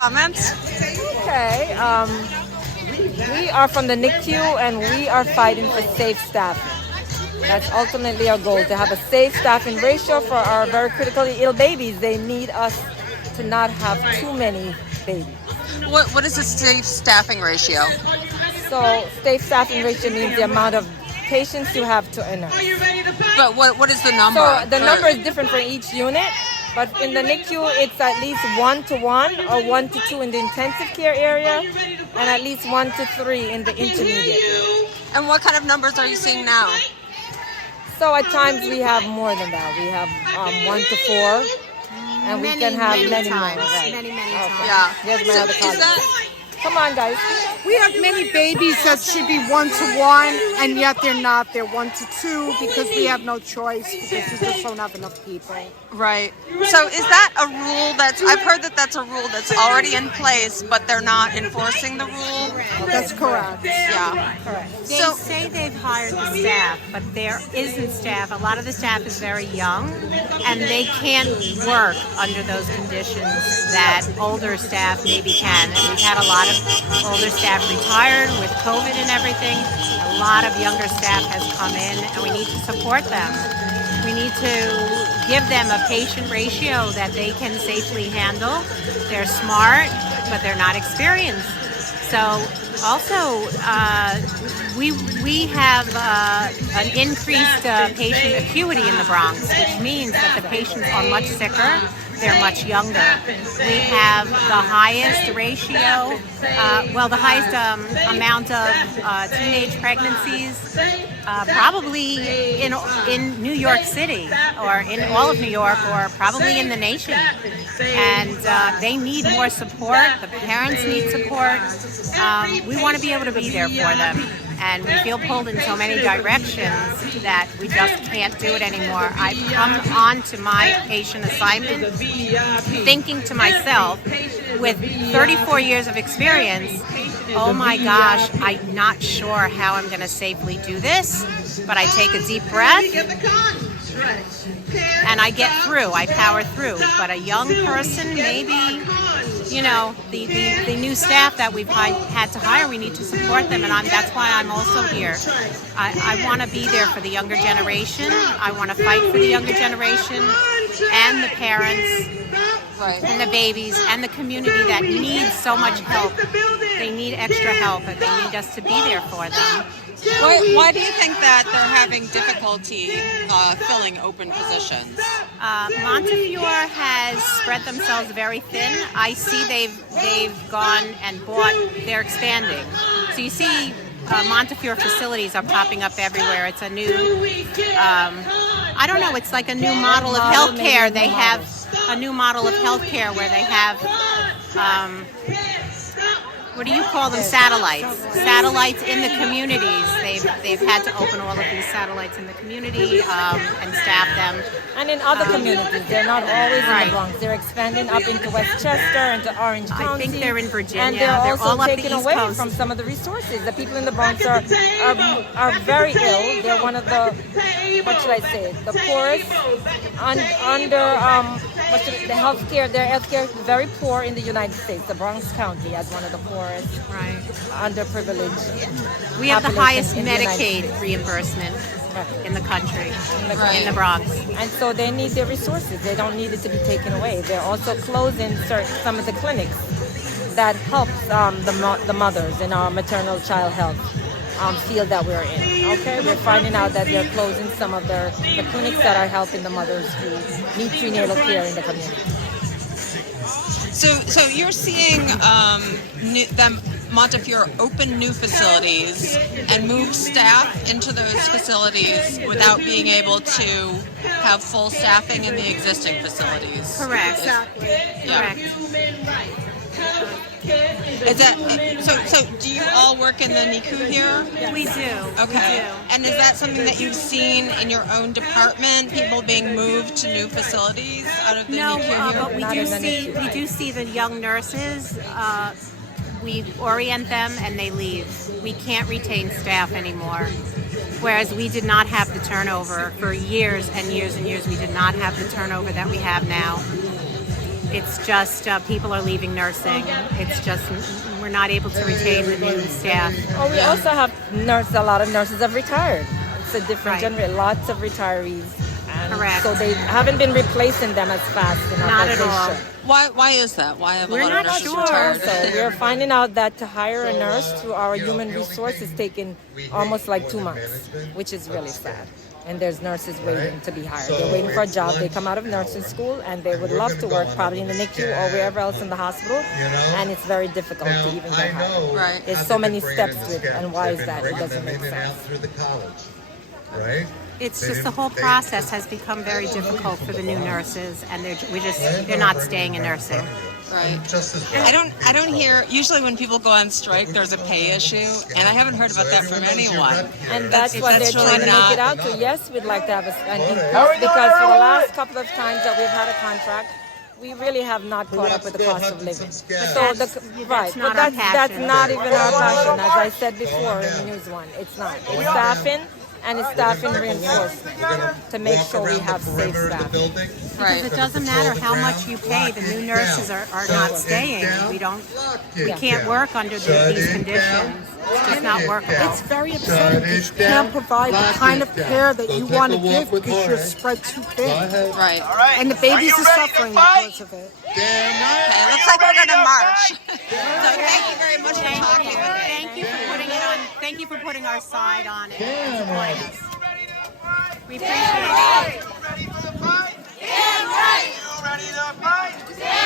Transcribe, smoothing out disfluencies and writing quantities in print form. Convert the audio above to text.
Comments? Okay, we are from the NICU and we are fighting for safe staffing. That's ultimately our goal, to have a safe staffing ratio for our very critically ill babies. They need us to not have too many babies. What is the safe staffing ratio? So safe staffing ratio means the amount of patients you have to a nurse. But what is the number? So the number is different for each unit, but in the NICU it's at least 1 to 1 or 1 to 2 in the intensive care area, and at least 1 to 3 in the intermediate. And what kind of numbers are you seeing now? So at times we have more than that. We have 1 to 4, and we can have many times. more. Right. Many Okay. times. Yeah. There's my So other is colleague. that Come on, guys. We have many babies that should be 1 to 1, and yet they're not. They're 1 to 2 because we have no choice because we just don't have enough people. right? So is that a rule I've heard that's a rule that's already in place, but they're not enforcing the rule? That's correct. Yeah. Correct. They So say they've hired the staff, but there isn't staff. A lot of the staff is very young, and they can't work under those conditions that older staff maybe can. And we've had a lot of older staff retired with COVID and everything. A lot of younger staff has come in, and we need to support them. We need to give them a patient ratio that they can safely handle. They're smart, but they're not experienced. So also, we have an increased patient acuity in the Bronx, which means that the patients are much sicker. They're much younger. We have the highest ratio, the highest amount of teenage pregnancies probably in New York City, or in all of New York, or probably in the nation. And they need more support. The parents need support. We want to be able to be there for them. And we feel pulled in so many directions that we just can't do it anymore. I've come on to my patient assignment thinking to myself, with 34 years of experience, oh my gosh, I'm not sure how I'm going to safely do this, but I take a deep breath and I get through, I power through. But a young person, maybe, the new staff that we've had to hire, we need to support them, and that's why I'm also here. I want to be there for the younger generation. I want to fight for the younger generation and the parents and the babies and the community that needs so much help. They need extra help, and they need us to be there for them. why do you think that they're having difficulty filling open positions? Montefiore has spread themselves very thin. I see they've gone and bought. They're expanding. So you see, Montefiore facilities are popping up everywhere. It's a new, I don't know. It's like a new model of healthcare. They have a new model of healthcare where they have. What do you call them? Satellites. Satellites in the communities. They've had to open all of these satellites in the community and staff them. And in other communities, they're not always in the Bronx. They're expanding up into Westchester, into Orange County. I think they're in Virginia. And they're also all up the taking East away Coast. from some of the resources. The people in the Bronx are very ill. They're one of the, what should I say, the poorest the healthcare. Their healthcare is very poor in the United States. The Bronx County as one of the poorest, underprivileged. We have the population highest in the United Medicaid States. reimbursement in the country, Right. in the Bronx. And so they need their resources. They don't need it to be taken away. They're also closing some of the clinics that helps the mothers in our maternal child health field that we're in. Okay, we're finding out that they're closing some of the clinics that are helping the mothers who need prenatal care in the community. So you're seeing Montefiore open new facilities and move staff into those facilities without being able to have full staffing in the existing facilities. Correct. Yeah. Correct. Is that so? Do you all work in the NICU here? We do. Okay. We do. And is that something that you've seen in your own department? People being moved to new facilities out of the No, NICU here? but we do see the young nurses. We orient them and they leave. We can't retain staff anymore. Whereas we did not have the turnover for years and years and years. We did not have the turnover that we have now. It's just people are leaving nursing. It's just we're not able to retain the new staff. Oh, we also have a lot of nurses have retired. It's a different Right. generation, lots of retirees. And Correct. so they haven't been replacing them as fast enough Not as at they all. should. Why is that? Why have We're a lot not of nurses sure. retired? So we're finding out that to hire a nurse through our human resources taking almost like 2 months, which is really sad. And there's nurses waiting to be hired. They're waiting for a job. They come out of nursing school and they would love to work probably in the NICU or wherever else in the hospital. And it's very difficult to even get hired. Right. There's so many steps to it. And why is that? It doesn't make sense. Right? It's just the whole process has become very difficult for the new nurses, and they're not staying in nursing. Right. I don't hear, usually when people go on strike, there's a pay issue, and I haven't heard about that from anyone. And that's what they're That's really trying to make not- it out to. Yes, we'd like to have an increase because for the last couple of times that we've had a contract, we really have not caught up with the cost of living. So That's not our that's passion. not even our passion. As I said before in News One, it's not. It's staffing and it's staffing reinforcement to make sure we have safe staff. Right. It doesn't matter how much you pay. The new nurses are not staying. We can't work under these conditions. It's just not workable. It's very upsetting because you can't provide the kind of care that you want to give because you're spread too thin. Right. And the babies are suffering because of it. Okay, looks like we're going to march. So thank you very much for talking with me. Thank you for putting it on. Thank you for putting our side on it. And supporting us. We appreciate it. Ready for the fight? Damn right! You ready to fight? Damn